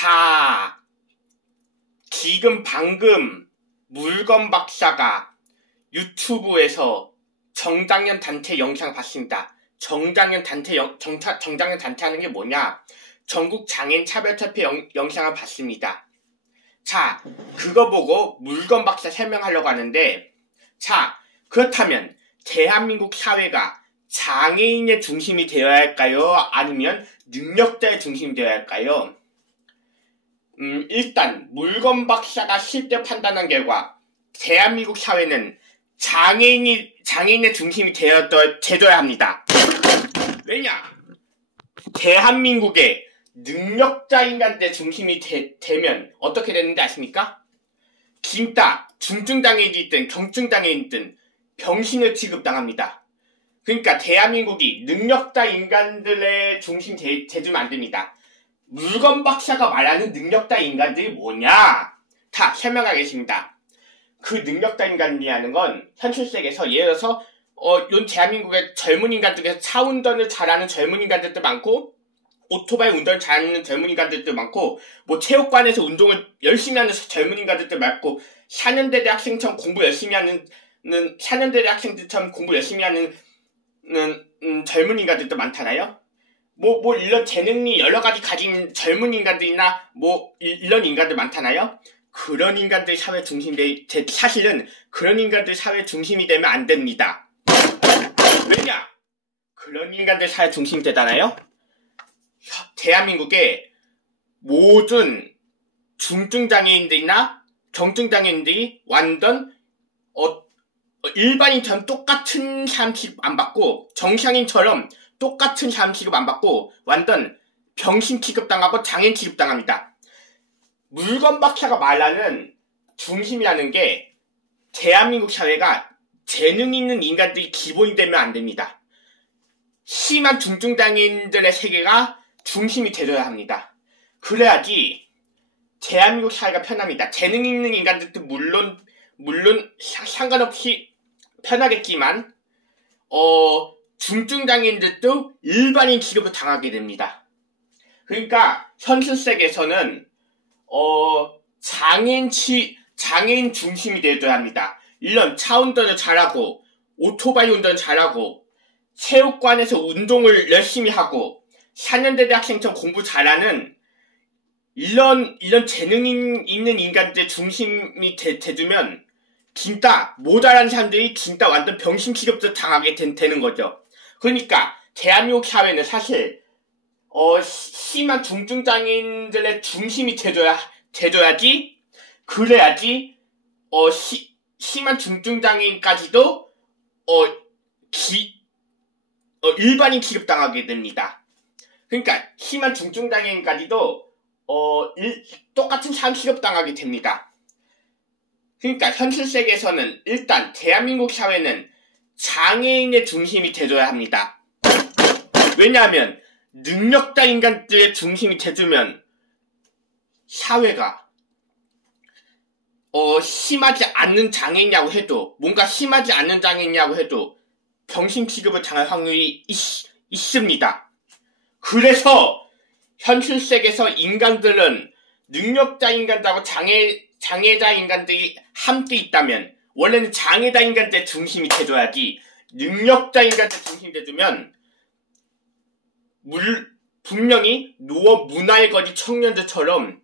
자, 지금 방금 물건 박사가 유튜브에서 정장현 단체 영상 봤습니다. 정장현 단체 하는 게 뭐냐? 전국 장애인 차별철폐 영상을 봤습니다. 자, 그거 보고 물건 박사 설명하려고 하는데, 자, 그렇다면 대한민국 사회가 장애인의 중심이 되어야 할까요? 아니면 능력자의 중심이 되어야 할까요? 일단 물건 박사가 실제 판단한 결과 대한민국 사회는 장애인의 중심이 되어야 합니다. 왜냐? 대한민국의 능력자 인간들의 중심이 되면 어떻게 되는지 아십니까? 진짜 중증장애인이든 경증장애인이든 병신을 취급당합니다. 그러니까 대한민국이 능력자 인간들의 중심 되주면 안 됩니다. 물건 박사가 말하는 능력자 인간들이 뭐냐? 다 설명하겠습니다. 그 능력자 인간이라는 건 현실 세계에서 예를 들어서 요 대한민국의 젊은 인간 중에서 차 운전을 잘하는 젊은 인간들도 많고 오토바이 운전을 잘하는 젊은 인간들도 많고 뭐 체육관에서 운동을 열심히 하는 젊은 인간들도 많고 4년대 대학생처럼 공부 열심히 하는 4년대 대학생들처럼 공부 열심히 하는 젊은 인간들도 많잖아요. 뭐 이런 재능이 여러 가지 가진 젊은 인간들이나 뭐 이런 인간들 많잖아요. 그런 인간들이 사회 사실은 그런 인간들이 사회 중심이 되면 안 됩니다. 왜냐? 그런 인간들 사회 중심이 되잖아요. 대한민국의 모든 중증장애인들이나 경증장애인들이 완전 일반인처럼 똑같은 사람 취급 안 받고 정상인처럼 똑같은 사람 취급 안 받고 완전 병신 취급당하고 장애인 취급당합니다. 물건 박사가 말하는 중심이라는 게 대한민국 사회가 재능 있는 인간들이 기본이 되면 안 됩니다. 심한 중증장애인들의 세계가 중심이 되어야 합니다. 그래야지 대한민국 사회가 편합니다. 재능 있는 인간들도 물론 상관없이 편하겠지만 중증장애인들도 일반인 취급을 당하게 됩니다. 그러니까 현실 세계에서는 장애인 중심이 되어야 합니다. 물론 차 운전을 잘하고 오토바이 운전을 잘하고 체육관에서 운동을 열심히 하고 4년대 대학생처럼 공부 잘하는 이런 재능 있는 인간들의 중심이 돼주면 진짜 모자란 사람들이 진짜 완전 병신 취급도 당하게 되는 거죠. 그러니까 대한민국 사회는 사실 심한 중증장애인들의 중심이 돼줘야지 그래야지 심한 중증장애인까지도 일반인 취급당하게 됩니다. 그러니까 심한 중증장애인까지도 똑같은 사람 취급당하게 됩니다. 그러니까 현실 세계에서는 일단 대한민국 사회는 장애인의 중심이 돼줘야 합니다. 왜냐하면 능력자 인간들의 중심이 돼주면 사회가 심하지 않는 장애인이라고 해도 뭔가 심하지 않는 장애인이라고 해도 병신 취급을 당할 확률이 있습니다. 그래서 현실 세계에서 인간들은 능력자 인간들하고 장애자 인간들이 함께 있다면 원래는 장애자 인간들의 중심이 돼줘야지 능력자 인간들 중심이 돼주면 분명히 노어 문화일거리 청년들처럼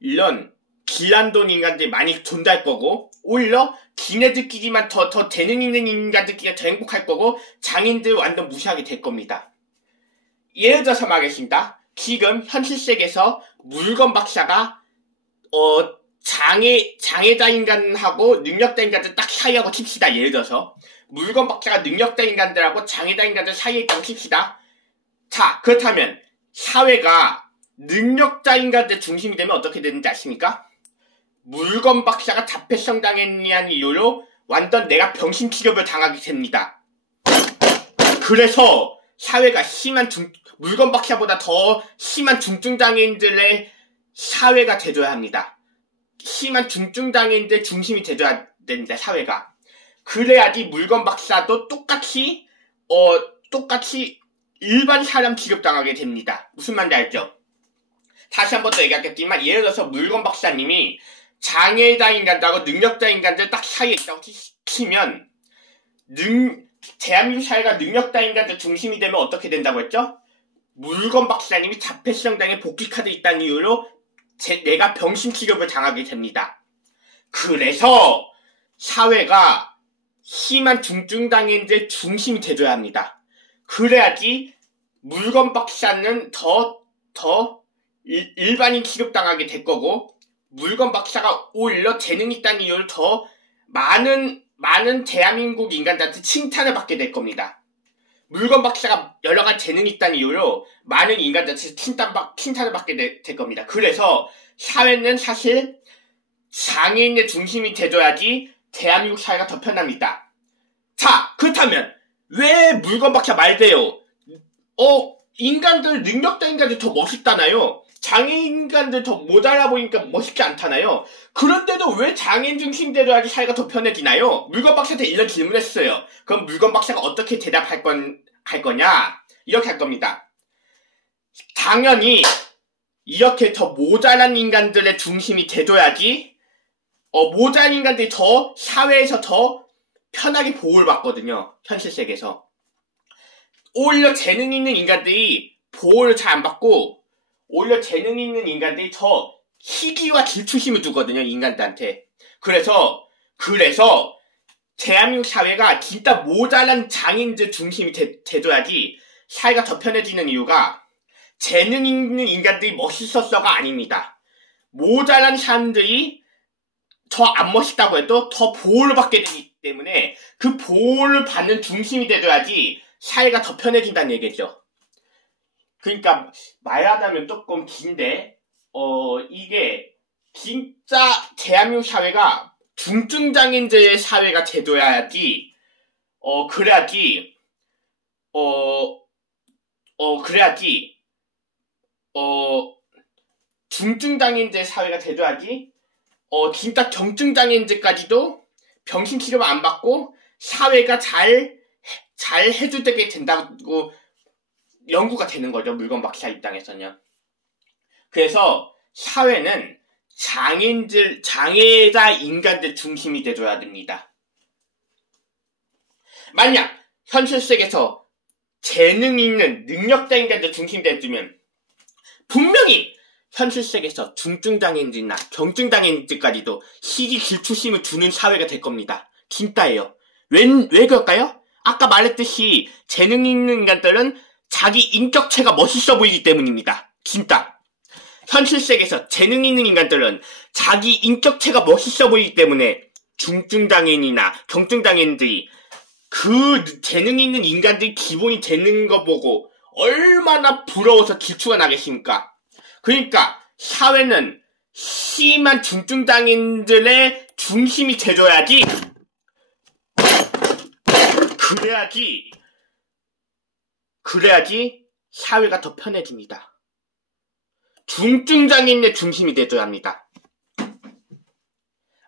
이런 길란돈 인간들이 많이 존재할 거고 오히려 지네들끼리만 더 재능 있는 인간들끼리 더 행복할 거고 장애인들 완전 무시하게 될 겁니다. 예를 들어서 말하겠습니다. 지금 현실 세계에서 물건 박사가 장애자 인간하고 능력자 인간들 딱 사이하고 칩시다. 예를 들어서 물건 박사가 능력자 인간들하고 장애자 인간들 사이에 있다고 칩시다. 자, 그렇다면 사회가 능력자 인간들 중심이 되면 어떻게 되는지 아십니까? 물건 박사가 자폐성 장애인이라는 이유로 완전 내가 병신 취급을 당하게 됩니다. 그래서 사회가 물건 박사보다 더 심한 중증장애인들의 사회가 돼줘야 합니다. 심한 중증장애인들 중심이 돼줘야 됩니다, 사회가. 그래야지 물건 박사도 똑같이 일반 사람 취급당하게 됩니다. 무슨 말인지 알죠? 다시 한 번 더 얘기하겠지만, 예를 들어서 물건 박사님이 장애자 인간들하고 능력자 인간들 딱 사이에 있다고 치면, 대한민국 사회가 능력자 인간들 중심이 되면 어떻게 된다고 했죠? 물건 박사님이 자폐성장에 복귀카드 있다는 이유로 내가 병신 취급을 당하게 됩니다. 그래서 사회가 심한 중증장애인들 중심이 돼줘야 합니다. 그래야지 물건 박사는 더 일반인 취급당하게 될 거고, 물건 박사가 오히려 재능이 있다는 이유로 더 많은 대한민국 인간들한테 칭찬을 받게 될 겁니다. 물건 박사가 여러 가지 재능이 있다는 이유로 많은 인간들한테 칭찬을 받게 될 겁니다. 그래서 사회는 사실 장애인의 중심이 돼줘야지 대한민국 사회가 더 편합니다. 자, 그렇다면 왜 물건 박사 말대요? 인간들, 능력자 인간들 더 멋있다나요? 장애인 인간들 더 모자라 보이니까 멋있지 않다나요? 그런데도 왜 장애인 중심 돼줘야지 사회가 더 편해지나요? 물건 박사한테 이런 질문을 했어요. 그럼 물건 박사가 어떻게 대답할 거냐? 이렇게 할 겁니다. 당연히 이렇게 더 모자란 인간들의 중심이 돼줘야지 모자란 인간들이 더 사회에서 더 편하게 보호를 받거든요. 현실 세계에서. 오히려 재능 있는 인간들이 보호를 잘 안 받고, 오히려 재능 있는 인간들이 더 희귀와 질투심을 두거든요, 인간들한테. 그래서 대한민국 사회가 진짜 모자란 장애인들 중심이 돼줘야지 사회가 더 편해지는 이유가, 재능 있는 인간들이 멋있었어가 아닙니다. 모자란 사람들이 더 안 멋있다고 해도 더 보호를 받게 되기 때문에 그 보호를 받는 중심이 돼줘야지 사회가 더 편해진다는 얘기죠. 그러니까 말하자면 조금 긴데 이게 진짜 대한민국 사회가 중증장애인들의 사회가 돼줘야지 중증장애인들의 사회가 돼줘야지 진짜 경증장애인들까지도 병신 치료를 안 받고 사회가 잘 해주게 된다고 연구가 되는 거죠. 물건 박사 입장에서는. 그래서 사회는 장애자 인간들 중심이 돼줘야 됩니다. 만약 현실 세계에서 재능 있는 능력자 인간들 중심이 돼주면 분명히 현실 세계에서 중증장애인들이나 경증장애인들까지도 희귀 질투심을 두는 사회가 될 겁니다. 진짜예요. 왜 그럴까요? 아까 말했듯이 재능 있는 인간들은 자기 인격체가 멋있어 보이기 때문입니다. 진짜. 현실 세계에서 재능 있는 인간들은 자기 인격체가 멋있어 보이기 때문에 중증장애인이나 경증장애인들이 그 재능 있는 인간들이 기본이 되는 거 보고 얼마나 부러워서 질투가 나겠습니까? 그러니까 사회는 심한 중증장애인들의 중심이 돼줘야지, 그래야지 사회가 더 편해집니다. 중증장애인의 중심이 돼줘야 합니다.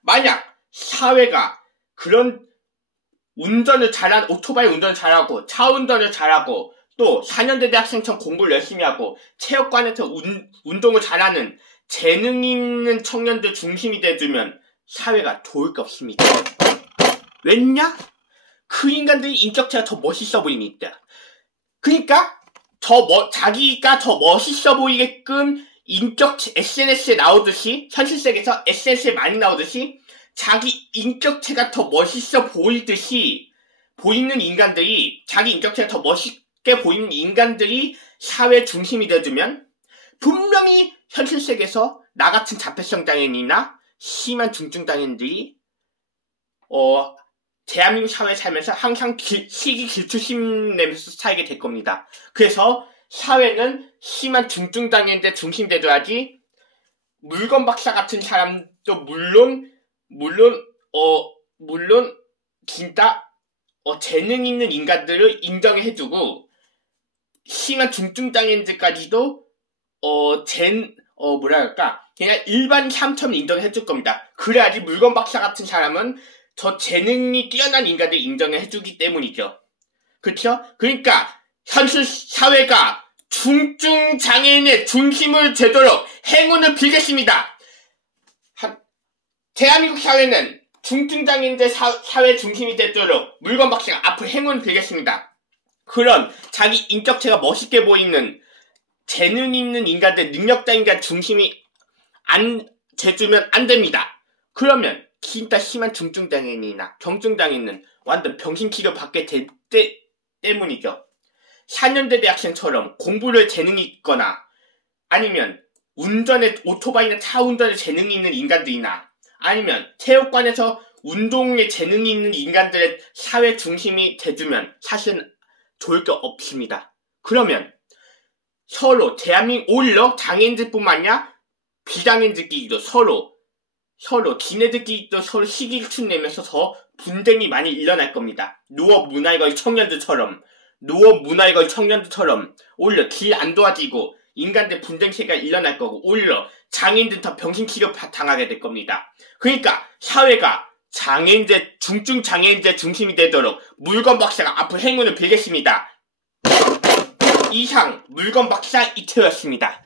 만약 사회가 그런 오토바이 운전을 잘하고 차 운전을 잘하고 또 4년제 대학생처럼 공부를 열심히 하고 체육관에서 운동을 잘하는 재능 있는 청년들 중심이 돼주면 사회가 좋을 게 없습니다. 왜냐? 그 인간들이 인격체가 더 멋있어 보이니까. 그러니까 자기가 더 멋있어 보이게끔 SNS에 나오듯이, 현실 세계에서 SNS에 많이 나오듯이 자기 인격체가 더 멋있어 보이는 인간들이, 자기 인격체가 더 멋있게 보이는 인간들이 사회 중심이 되어주면 분명히 현실 세계에서 나 같은 자폐성 장애인이나 심한 중증 장애인들이 대한민국 사회에 살면서 항상 시기 질투심 내면서 살게 될 겁니다. 그래서 사회는 심한 중증 장애인들 중심 돼줘야지 물건 박사 같은 사람도 물론 진짜 재능 있는 인간들을 인정해주고 심한 중증 장애인들까지도 그냥 일반 사람처럼 인정해줄 겁니다. 그래야지 물건 박사 같은 사람은 저 재능이 뛰어난 인간들 인정해주기 때문이죠. 그쵸? 그러니까 현실 사회가 중증 장애인의 중심을 되도록 행운을 빌겠습니다. 대한민국 사회는 중증장애인들 사회 중심이 되도록 물건박씨가 앞으로 행운을 빌겠습니다. 그런 자기 인격체가 멋있게 보이는 재능 있는 인간들, 능력자 인간 중심이 돼주면 안 됩니다. 그러면 진짜 심한 중증장애인이나 경증장애인은 완전 병신 취급 받게 될 때문이죠. 4년제 대학생처럼 공부를 재능이 있거나 아니면 오토바이나 차 운전에 재능이 있는 인간들이나 아니면 체육관에서 운동에 재능이 있는 인간들의 사회 중심이 돼주면 사실은 좋을 게 없습니다. 그러면 서로 오히려 장애인들뿐만 아니라 비장애인들끼리도 서로 지네들끼리도 서로 시기를 내면서 더 분쟁이 많이 일어날 겁니다. 노업 문화이걸 청년들처럼 오히려 길 안 도와지고 인간들 분쟁세가 일어날 거고 오히려 장애인들 더 병신 취급 당하게 될 겁니다. 그러니까 사회가 중증 장애인들 중심이 되도록 물건박사가 앞으로 행운을 빌겠습니다. 이상 물건박사 이태였습니다.